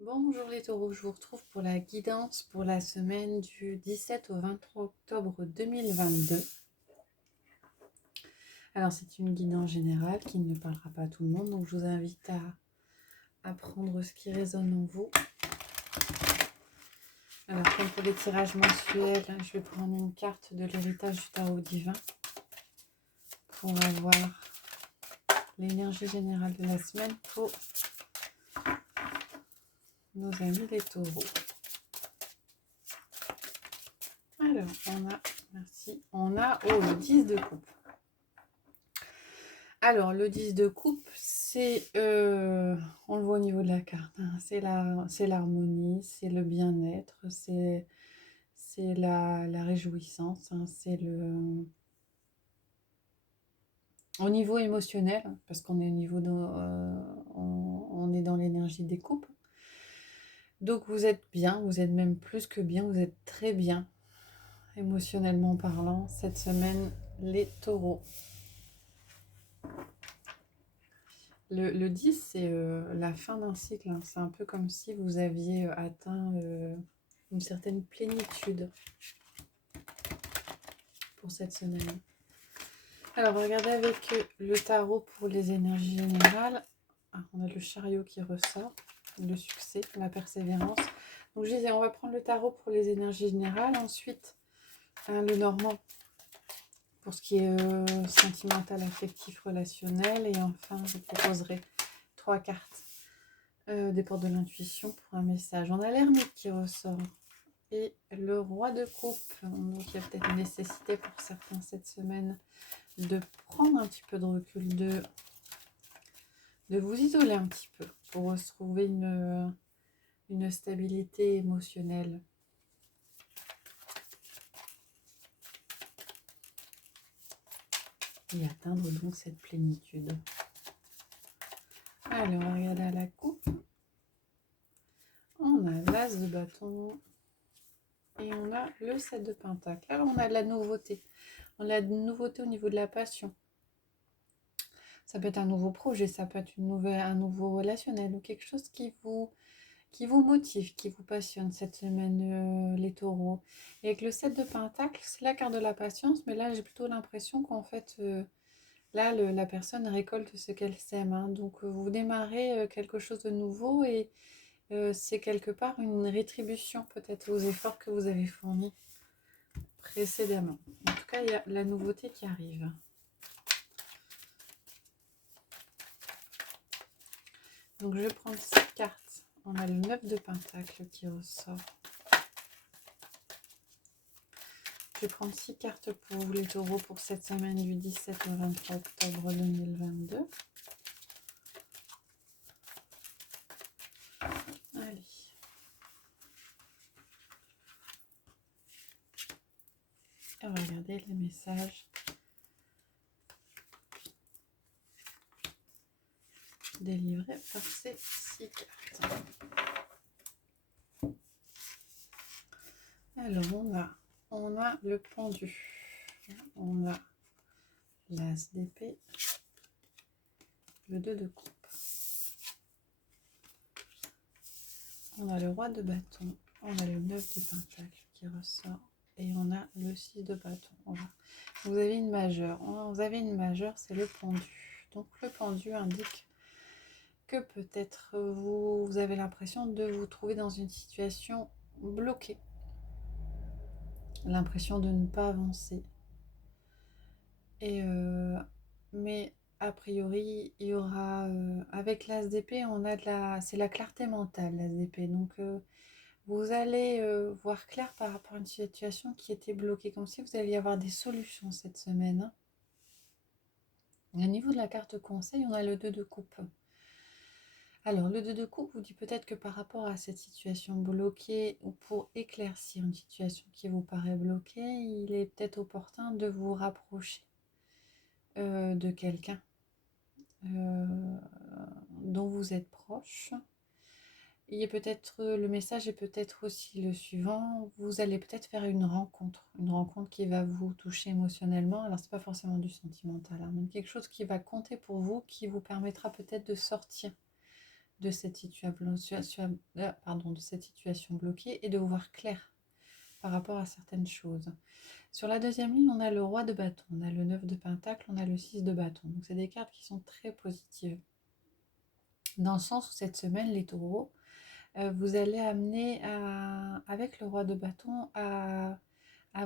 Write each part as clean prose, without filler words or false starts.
Bonjour les taureaux, je vous retrouve pour la guidance pour la semaine du 17 au 23 octobre 2022. Alors c'est une guidance générale qui ne parlera pas à tout le monde, donc je vous invite à prendre ce qui résonne en vous. Alors comme pour les tirages mensuels, je vais prendre une carte de l'héritage du tarot divin pour avoir l'énergie générale de la semaine pour nos amis les taureaux. Alors on a le 10 de coupe. Alors, le 10 de coupe, c'est, on le voit au niveau de la carte, hein, c'est l'harmonie, c'est le bien-être, c'est la réjouissance, hein, c'est au niveau émotionnel, parce qu'on est au niveau on est dans l'énergie des coupes. Donc vous êtes bien, vous êtes même plus que bien, vous êtes très bien, émotionnellement parlant, cette semaine, les taureaux. Le 10, c'est la fin d'un cycle, hein. C'est un peu comme si vous aviez atteint une certaine plénitude pour cette semaine. Alors, regardez avec le tarot pour les énergies générales. Ah, on a le chariot qui ressort, le succès, la persévérance. Donc, je disais, on va prendre le tarot pour les énergies générales. Ensuite, le normand pour ce qui est sentimental, affectif, relationnel. Et enfin, je proposerai 3 cartes des portes de l'intuition pour un message. On a l'ermite qui ressort et le roi de coupe. Donc il y a peut-être une nécessité pour certains cette semaine de prendre un petit peu de recul, de vous isoler un petit peu pour retrouver une stabilité émotionnelle. Et atteindre donc cette plénitude. Alors, on va regarder à la coupe. On a l'as de bâton et on a le 7 de pentacle. Alors, on a de la nouveauté. On a de la nouveauté au niveau de la passion. Ça peut être un nouveau projet, ça peut être un nouveau relationnel ou quelque chose qui vous motive, qui vous passionne cette semaine, les taureaux. Et avec le 7 de pentacle, c'est la carte de la patience, mais là j'ai plutôt l'impression qu'en fait, là la personne récolte ce qu'elle sème, hein. Donc vous démarrez quelque chose de nouveau et c'est quelque part une rétribution peut-être aux efforts que vous avez fournis précédemment. En tout cas, il y a la nouveauté qui arrive. Donc je vais prendre 6 cartes. On a le 9 de pentacle qui ressort. Je vais prendre 6 cartes pour vous les taureaux pour cette semaine du 17 au 23 octobre 2022. Allez. Et on va regarder les messages délivrés par ces 6 cartes. Alors on a le pendu. On a l'as d'épée. Le 2 de coupe. On a le roi de bâton. On a le 9 de pentacle qui ressort. Et on a le 6 de bâton. Voilà. Vous avez une majeure. Vous avez une majeure, c'est le pendu. Donc le pendu indique que peut-être vous avez l'impression de vous trouver dans une situation bloquée. L'impression de ne pas avancer. Et mais a priori, il y aura avec l'as d'épée, c'est la clarté mentale, l'as d'épée. Donc vous allez voir clair par rapport à une situation qui était bloquée, comme si vous alliez avoir des solutions cette semaine, hein. Au niveau de la carte conseil, on a le 2 de coupe. Alors, le 2 de coupe vous dit peut-être que par rapport à cette situation bloquée, ou pour éclaircir une situation qui vous paraît bloquée, il est peut-être opportun de vous rapprocher de quelqu'un dont vous êtes proche. Le message est peut-être aussi le suivant, vous allez peut-être faire une rencontre qui va vous toucher émotionnellement. Alors c'est pas forcément du sentimental, hein, mais quelque chose qui va compter pour vous, qui vous permettra peut-être de sortir de cette situation bloquée et de voir clair par rapport à certaines choses. Sur la deuxième ligne, on a le roi de bâton, on a le 9 de pentacle, on a le 6 de bâton. Donc c'est des cartes qui sont très positives. Dans le sens où cette semaine, les taureaux, vous allez amener avec le roi de bâton à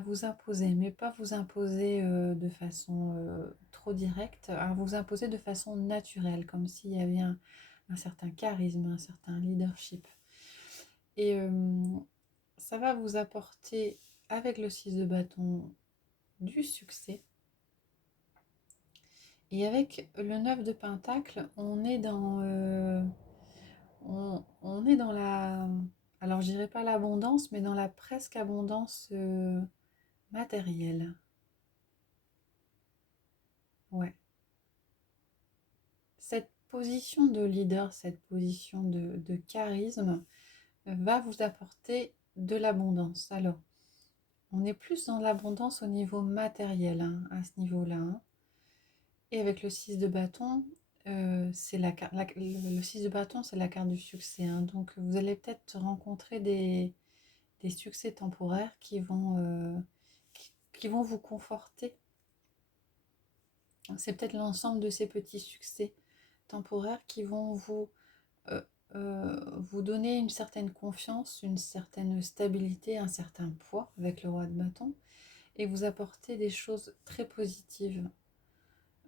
vous imposer, mais pas vous imposer de façon trop directe, à vous imposer de façon naturelle, comme s'il y avait un certain charisme, un certain leadership. Et ça va vous apporter, avec le 6 de bâton, du succès. Et avec le 9 de pentacle, on est dans la, alors je dirais pas l'abondance, mais dans la presque abondance matérielle. Ouais. Cette position de leader, cette position de charisme va vous apporter de l'abondance. Alors, on est plus dans l'abondance au niveau matériel, hein, à ce niveau-là. Hein. Et avec le 6 de bâton, c'est le 6 de bâton, c'est la carte du succès. Hein. Donc, vous allez peut-être rencontrer des succès temporaires qui vont vous conforter. C'est peut-être l'ensemble de ces petits succès temporaires qui vont vous donner une certaine confiance, une certaine stabilité, un certain poids avec le roi de bâton et vous apporter des choses très positives.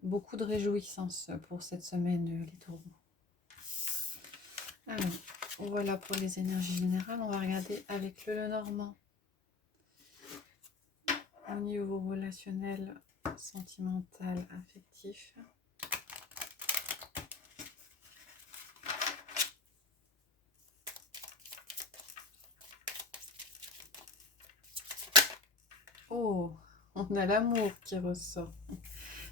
Beaucoup de réjouissance pour cette semaine, les taureaux. Alors, voilà pour les énergies générales. On va regarder avec le Lenormand. Au niveau relationnel, sentimental, affectif. Oh, on a l'amour qui ressort.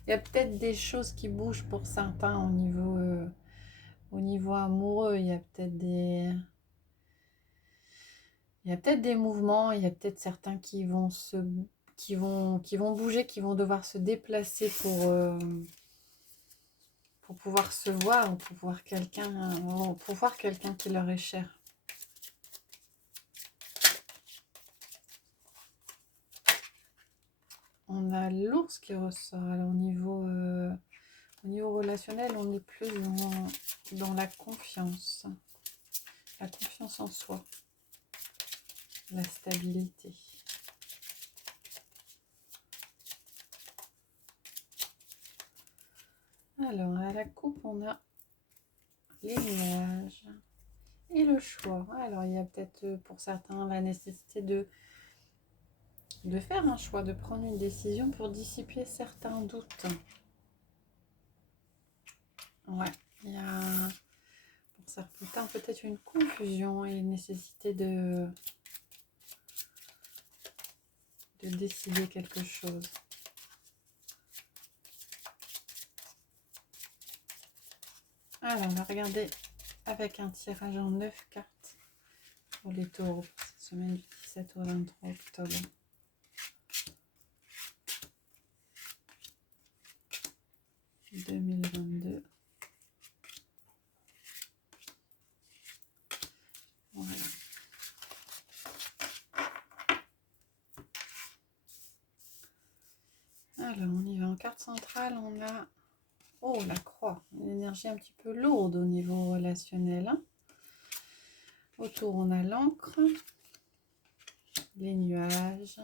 Il y a peut-être des choses qui bougent pour certains au niveau amoureux. Il y a peut-être des mouvements. Il y a peut-être certains qui vont bouger, qui vont devoir se déplacer pour pouvoir se voir, pour voir quelqu'un qui leur est cher. On a l'ours qui ressort. Alors au niveau relationnel, on est plus dans la confiance en soi, la stabilité. Alors à la coupe, on a les nuages et le choix. Alors il y a peut-être pour certains la nécessité de faire un choix, de prendre une décision pour dissiper certains doutes. Ouais, il y a pour certains peut-être une confusion et une nécessité de décider quelque chose. Alors, on va regarder avec un tirage en 9 cartes pour les taureaux pour cette semaine du 17 au 23 octobre. « 2022. Voilà. Alors, on y va en carte centrale. On a la croix. Une énergie un petit peu lourde au niveau relationnel. Hein. Autour, on a l'encre, les nuages,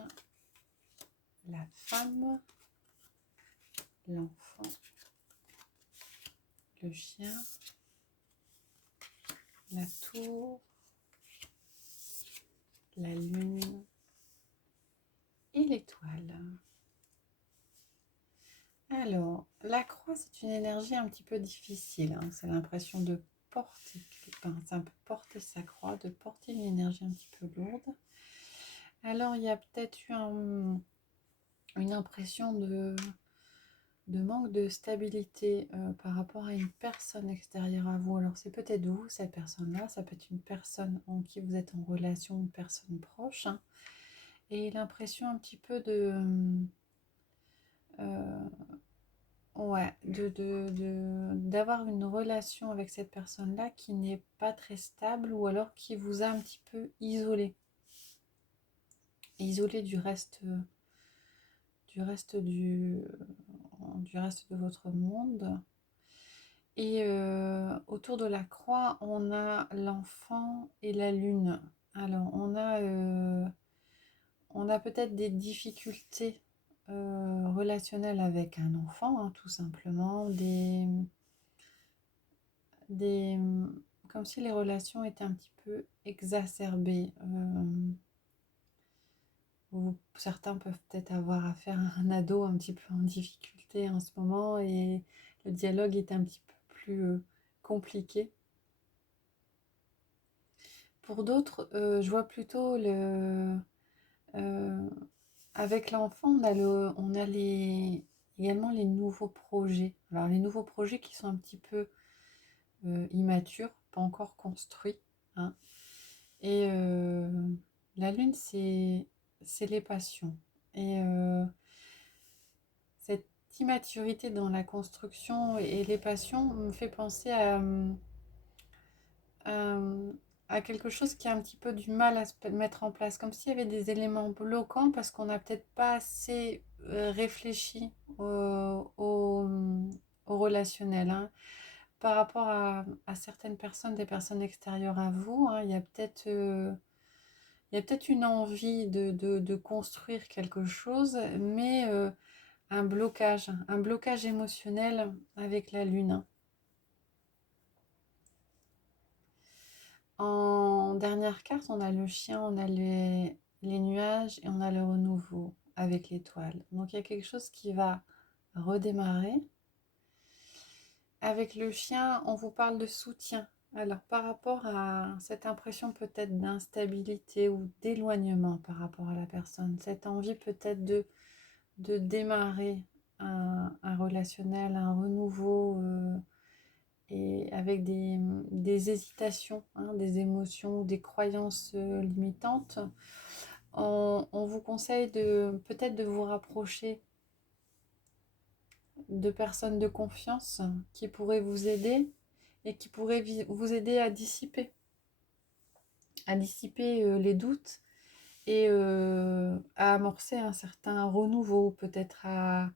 la femme, l'enfant, le chien, la tour, la lune et l'étoile. Alors, la croix, c'est une énergie un petit peu difficile. Hein. C'est l'impression de porter, c'est un peu porter sa croix, de porter une énergie un petit peu lourde. Alors, il y a peut-être eu une impression de manque de stabilité par rapport à une personne extérieure à vous. Alors, c'est peut-être vous, cette personne-là. Ça peut être une personne en qui vous êtes en relation, une personne proche. Hein. Et l'impression un petit peu ouais, d'avoir une relation avec cette personne-là qui n'est pas très stable ou alors qui vous a un petit peu isolé du reste du reste de votre monde. Et autour de la croix, on a l'enfant et la lune. Alors, on a peut-être des difficultés relationnelles avec un enfant, hein, tout simplement, des, comme si les relations étaient un petit peu exacerbées. Certains peuvent peut-être avoir affaire à un ado un petit peu en difficulté en ce moment et le dialogue est un petit peu plus compliqué. Pour d'autres, je vois plutôt euh, avec l'enfant, on a également les nouveaux projets. Alors les nouveaux projets qui sont un petit peu immatures, pas encore construits, hein. Et la lune, c'est les passions. Et cette immaturité dans la construction et les passions me fait penser euh, à quelque chose qui a un petit peu du mal à se mettre en place, comme s'il y avait des éléments bloquants parce qu'on n'a peut-être pas assez réfléchi au relationnel, hein. Par rapport à certaines personnes, des personnes extérieures à vous, hein, il y a peut-être une envie de construire quelque chose, mais un blocage émotionnel avec la lune, hein. En dernière carte, on a le chien, on a les nuages et on a le renouveau avec l'étoile. Donc il y a quelque chose qui va redémarrer. Avec le chien, on vous parle de soutien. Alors par rapport à cette impression peut-être d'instabilité ou d'éloignement par rapport à la personne, cette envie peut-être de démarrer un relationnel, un renouveau, et avec des hésitations, hein, des émotions, des croyances limitantes, on vous conseille peut-être de vous rapprocher de personnes de confiance qui pourraient vous aider et qui pourraient vous aider à dissiper les doutes et à amorcer un certain renouveau, peut-être à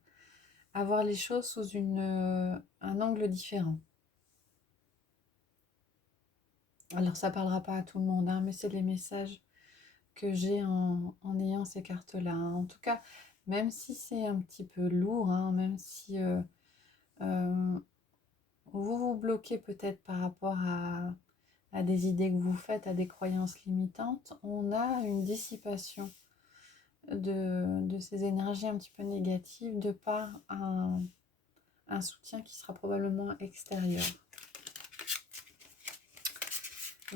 voir les choses sous un angle différent. Alors ça parlera pas à tout le monde, hein, mais c'est les messages que j'ai en ayant ces cartes-là, hein. En tout cas, même si c'est un petit peu lourd, hein, même si euh, vous vous bloquez peut-être par rapport à des idées que vous faites, à des croyances limitantes, on a une dissipation de ces énergies un petit peu négatives de par un soutien qui sera probablement extérieur.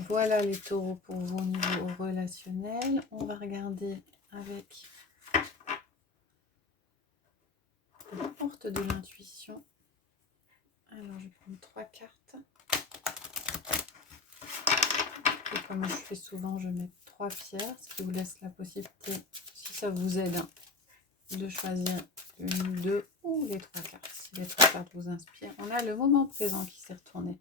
Voilà les taureaux pour vous au niveau relationnel. On va regarder avec la porte de l'intuition. Alors je vais prendre 3 cartes. Et comme je fais souvent, je mets 3 pierres, ce qui vous laisse la possibilité, si ça vous aide, de choisir une, 2 ou les 3 cartes. Si les 3 cartes vous inspirent, on a le moment présent qui s'est retourné.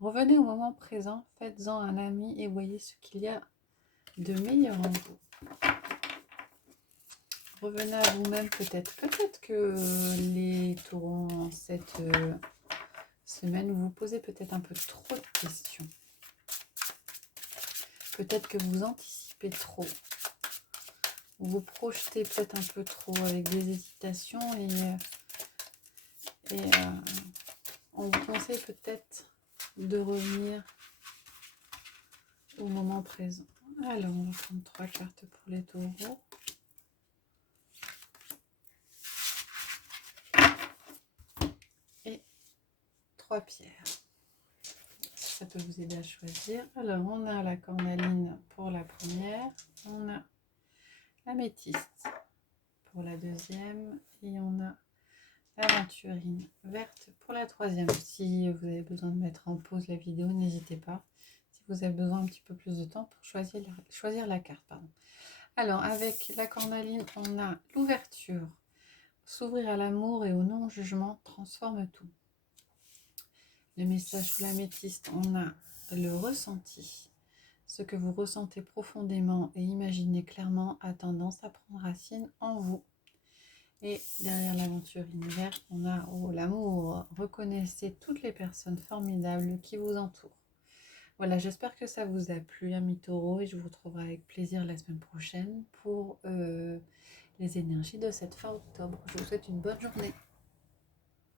Revenez au moment présent, faites-en un ami et voyez ce qu'il y a de meilleur en vous. Revenez à vous-même peut-être. Peut-être que les taureaux cette semaine, vous vous posez peut-être un peu trop de questions. Peut-être que vous anticipez trop. Vous projetez peut-être un peu trop avec des hésitations et on vous conseille peut-être de revenir au moment présent. Alors, on va prendre 3 cartes pour les taureaux. Et 3 pierres. Ça peut vous aider à choisir. Alors, on a la cornaline pour la première. On a l'améthyste pour la deuxième. Et on a l'aventurine verte pour la troisième. Si vous avez besoin de mettre en pause la vidéo, n'hésitez pas. Si vous avez besoin un petit peu plus de temps pour choisir la carte. Pardon. Alors, avec la cornaline, on a l'ouverture S'ouvrir à l'amour et au non-jugement transforme tout. Le message sous l'améthyste, on a le ressenti. Ce que vous ressentez profondément et imaginez clairement a tendance à prendre racine en vous. Et derrière l'aventure univers, on a l'amour. Reconnaissez toutes les personnes formidables qui vous entourent. Voilà, j'espère que ça vous a plu, amis taureaux, et je vous retrouverai avec plaisir la semaine prochaine pour les énergies de cette fin octobre. Je vous souhaite une bonne journée.